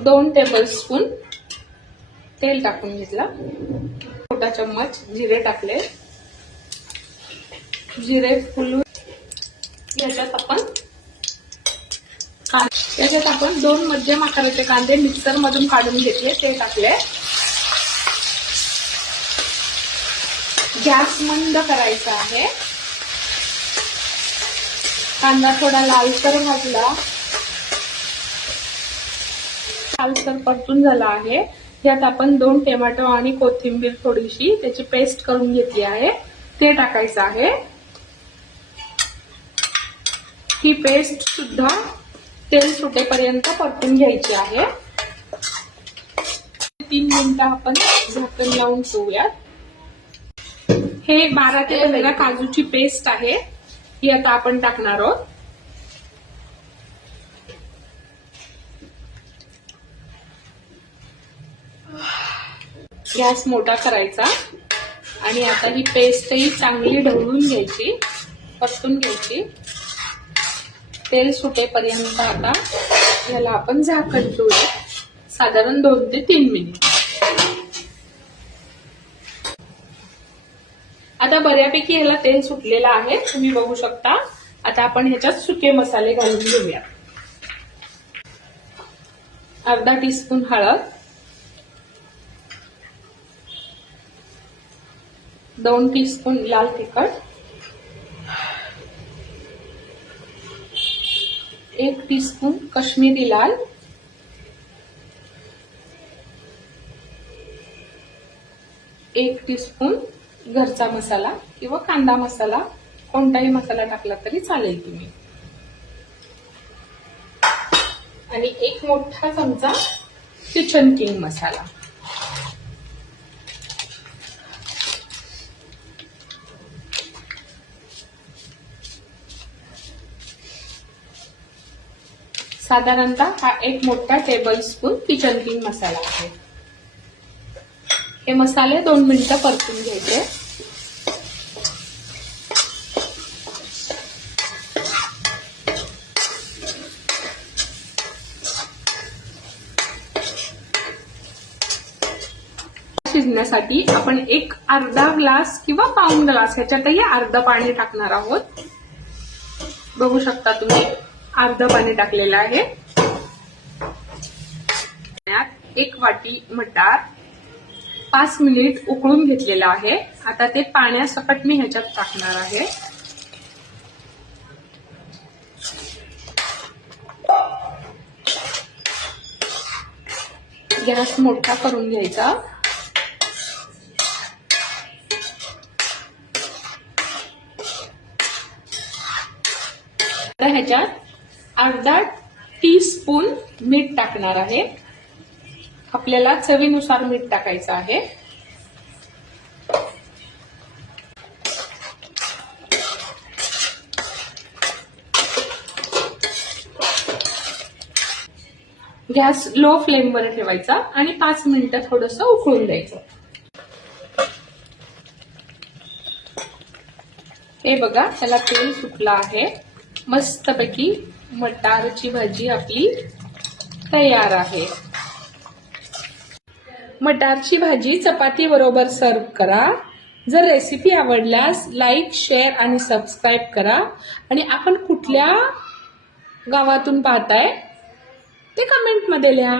2 tablespoon तेल टाकून घेतला, छोटा चम्मच जिरे टाकले, जिरे फुलून याच्यात आपण 2 मध्यम आकाराचे कांदे मिक्सर मधून काढून घेतले ते टाकले। गॅस मंद करायचा आहे। कांदा थोडा लालसर भाजला, लालसर परतून झाला आहे। यात आपण 2 टोमॅटो आणि कोथिंबीर थोडीशी त्याची पेस्ट करून घेतली आहे ते टाकायचं आहे। ही पेस्ट सुद्धा तेल सुटेपर्यंत परतून घ्यायची आहे। 3 मिनिटं आपण झाकण लावून ठेवूयात। हे 12 ते 15 काजूची पेस्ट आहे, ही आता आपण टाकणार आहोत। गॅस मोठा करायचा आणि आता ही पेस्टही चांगली ढवळून घ्यायची, परतून घ्यायची। तेल सुटेपर्यंत आता याला आपण झाकण ठेवूया, साधारण 2 ते 3 मिनिट। आता बऱ्यापैकी याला तेल सुटलेलं आहे, तुम्ही बघू शकता। आता आपण ह्याच्यात सुके मसाले घालून घेऊया। अर्धा टीस्पून हळद, 2 टीस्पून लाल तिखट, 1 टीस्पून काश्मीरी लाल, 1 टीस्पून घरचा मसाला किंवा कांदा मसाला, कोणताही मसाला टाकला तरी चालेल तुम्ही, आणि 1 मोठा चमचा किचन किंग मसाला। साधारणतः हा 1 मोठा टेबलस्पून किचन किंग मसाला आहे। हे मसाले 2 मिनिटं परतून घ्यायचे। शिजण्यासाठी आपण एक अर्धा ग्लास किंवा पाऊण ग्लास, ह्याच्यातही अर्ध पाणी टाकणार आहोत। बघू शकता तुम्ही, अर्ध पाणी टाकलेलं आहे। 1 वाटी मटार 5 मिनिट उकळून घेतलेला आहे। आता ते पाण्यासकट मी ह्याच्यात टाकणार आहे। गॅस मोठा करून घ्यायचा। आता ह्याच्यात अर्धा टीस्पून मीठ टाकणार आहे। आपल्याला चवीनुसार मीठ टाकायचं आहे। गॅस लो फ्लेमवर ठेवायचा आणि 5 मिनिटं थोडंसं उकळून द्यायचं। हे बघा, त्याला तेल सुटलं आहे। मस्तपैकी मटारची भाजी आपली तयार आहे। मटारची भाजी चपाती बरोबर सर्व करा। जर रेसिपी आवडल्यास लाईक, शेअर आणि सबस्क्राईब करा। आणि आपण कुठल्या गावातून पाहताय ते कमेंट मध्ये लिहा।